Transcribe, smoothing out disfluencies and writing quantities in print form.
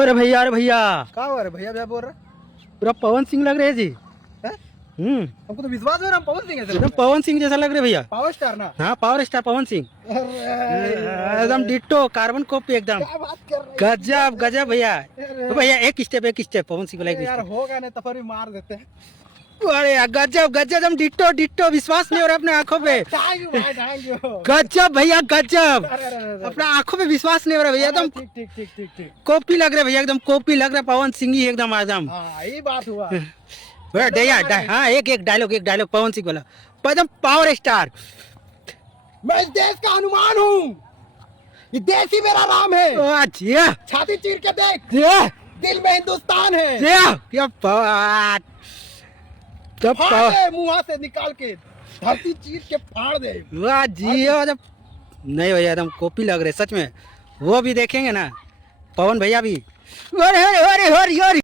अरे भैया क्या हुआ रे भैया? बोल रहा पूरा पवन सिंह लग रहे हैं जी। है? हम्म, हमको तो विश्वास है, हम पवन सिंह है। एकदम पवन सिंह जैसा लग रहे भैया। पावर स्टार ना? हाँ, पावर स्टार पवन सिंह, अरे एकदम डिट्टो कार्बन कॉपी एकदम। क्या बात कर रहे गजब गजब भैया। अरे भैया एक स्टेप पवन सिंह वाला एक यार, स्टेप। होगा नहीं तो फिर भी मार देते हैं। अरे यार गजब गजब, एकदम डिट्टो डिट्टो, विश्वास नहीं हो रहा अपने आंखों पे। थैंक यू भाई, थैंक यू। गजब भैया गजब, अरे अरे अरे अपना आंखों पे विश्वास नहीं हो रहा भैया, एकदम ठीक ठीक ठीक ठीक ठीक। कॉपी लग रहा है भैया, एकदम कॉपी लग रहा है पवन सिंह ही एकदम एकदम। हाँ, ये बात हुआ। भैया भैया, हाँ एक डायलॉग पवन सिंह वाला, एकदम पावर स्टार। मैं इस देश का हनुमान हूँ, ये देश ही मेरा राम है। जिया छाती चीर के देख, जिया दिल में हिंदुस्तान है। जिया, क्या बात, क्या फाड़ पावर, दे मुंह से निकाल के, धरती चीर के फाड़ दे। वाह जिया जब। नहीं भैया एकदम कॉपी लग रहे सच में, वो भी देखेंगे ना पवन भैया भी। अरे अरे अरे अरे अरे